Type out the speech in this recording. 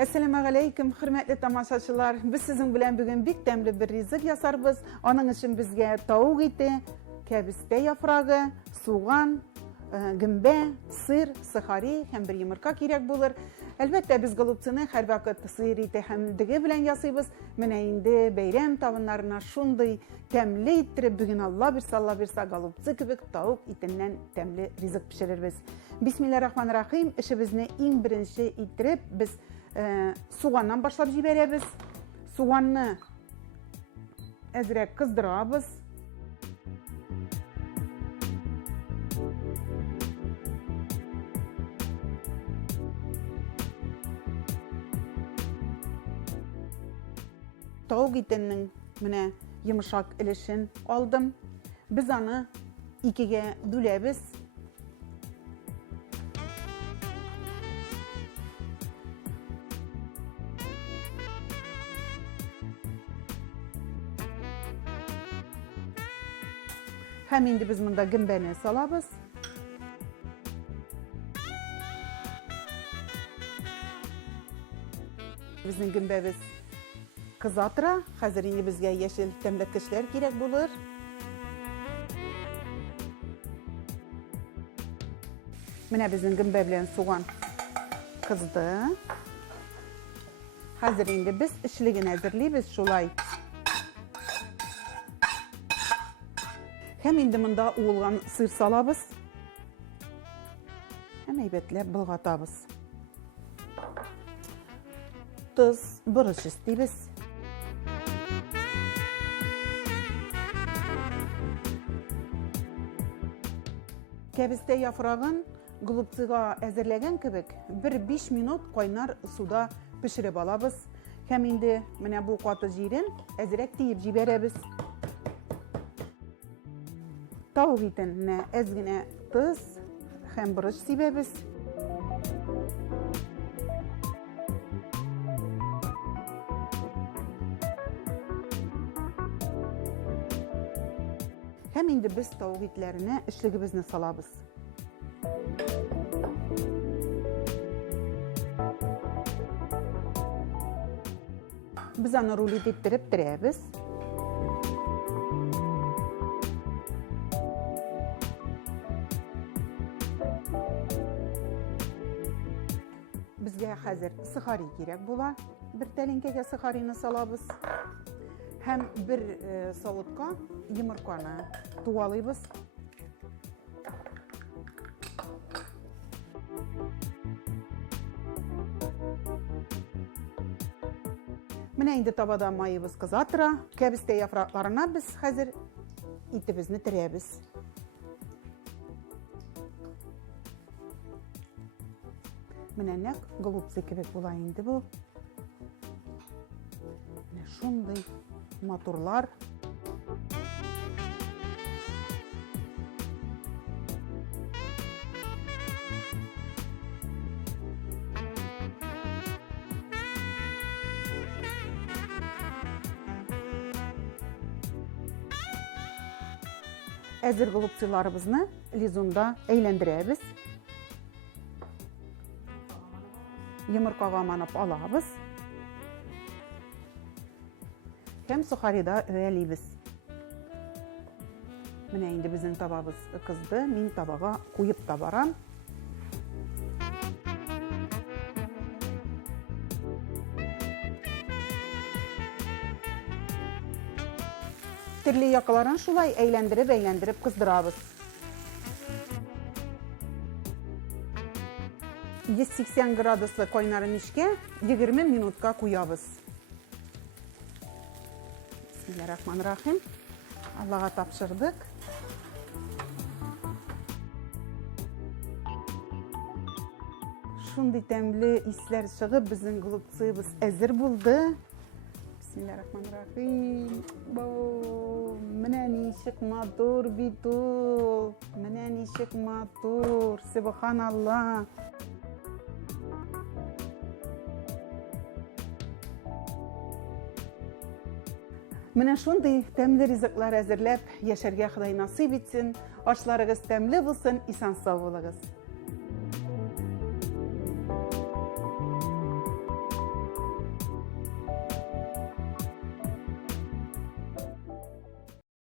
Assalamu alaykum, hürmetli tamaşaçılar. Biz sizin bilen bugün bik demli bir rizik yasarбыз. Onun için bizge tavuk eti, kebiste yaprağı, soğan, gümbe, sır, sıhari hem bir yumurka kirek bulur. Elbette biz golubçını her vakit sır eti hem dige bilen yasıybız. Mine indi beyrem tavınlarına şunday temli ittirip bugün Allah birsa golubçı kibik tavuk etinden temli rizik pişiririz. Bismillahirrahmanirrahim. İşimizni en birinci ittirip biz soğandan başlap jiberemiz. Soğanını ezrek kızdırabız. Tavuk etinin mine yumuşak ilişin aldım. Biz onu ikiye bölemiz. Hem indi biz bunda gümbeni salabız. Bizim gümbemiz kızartıra. Hazır indi bizge yeşil temletkişler gerek bulur. Mine bizim gümbe bilen soğan kızdı. Hazır indi biz işligini hazırlayız şulay. Hem indi bunda uğulgan sır salabız. Hem eybetle bulgatabız. Tuz, buruş isteybiz. Kebiste yaprağın golubçıga hazırlagan kibik bir 5 minut kaynar suda pişirip alabız. Hem indi mine bu katı jirin ezrek tiyip jiberemiz. Tavuk etine ezgine tuz hem buruş sibemiz. Hem indi biz tavuk etlerine işligimizni salabız. Biz onu rulet ettirip diremiz. Bizge hazır sıhari gerek bula. Bir telinkege sıharini salabız. Hem bir salıtka yumurkanı tuvalayız. Mine indi tabada mayımız kızartıra. Kebiste yapraklarına biz hazır etimizni diremiz. Mine nek golubçı kibik bula indi bu. Mine şunday motorlar. Hazır golubçılarımızı lizunda eğlendiremiz. Yumurkaga manıp alabız. Hem suharida öğeliybiz. Mine indi bizim tabağımız kızdı. Min tabağa koyup da baram. Tirli yakaların şulay eğlendirip kızdırabız. 180 graduslu kaynarın işke 20 minutka koyabız. Bismillahirrahmanirrahim. Allah'a tapşırdık. Şunday temli isler çıkıp bizim golubçığımız hazır buldu. Bismillahirrahmanirrahim. Mine nişik matur bitul. Mine nişik matur. Subhanallah. Mine şunday temli rizikler hazırlap yaşarga Xuday nasip etsin. Aşlarınız temli bulsun, isan sağ olunuz.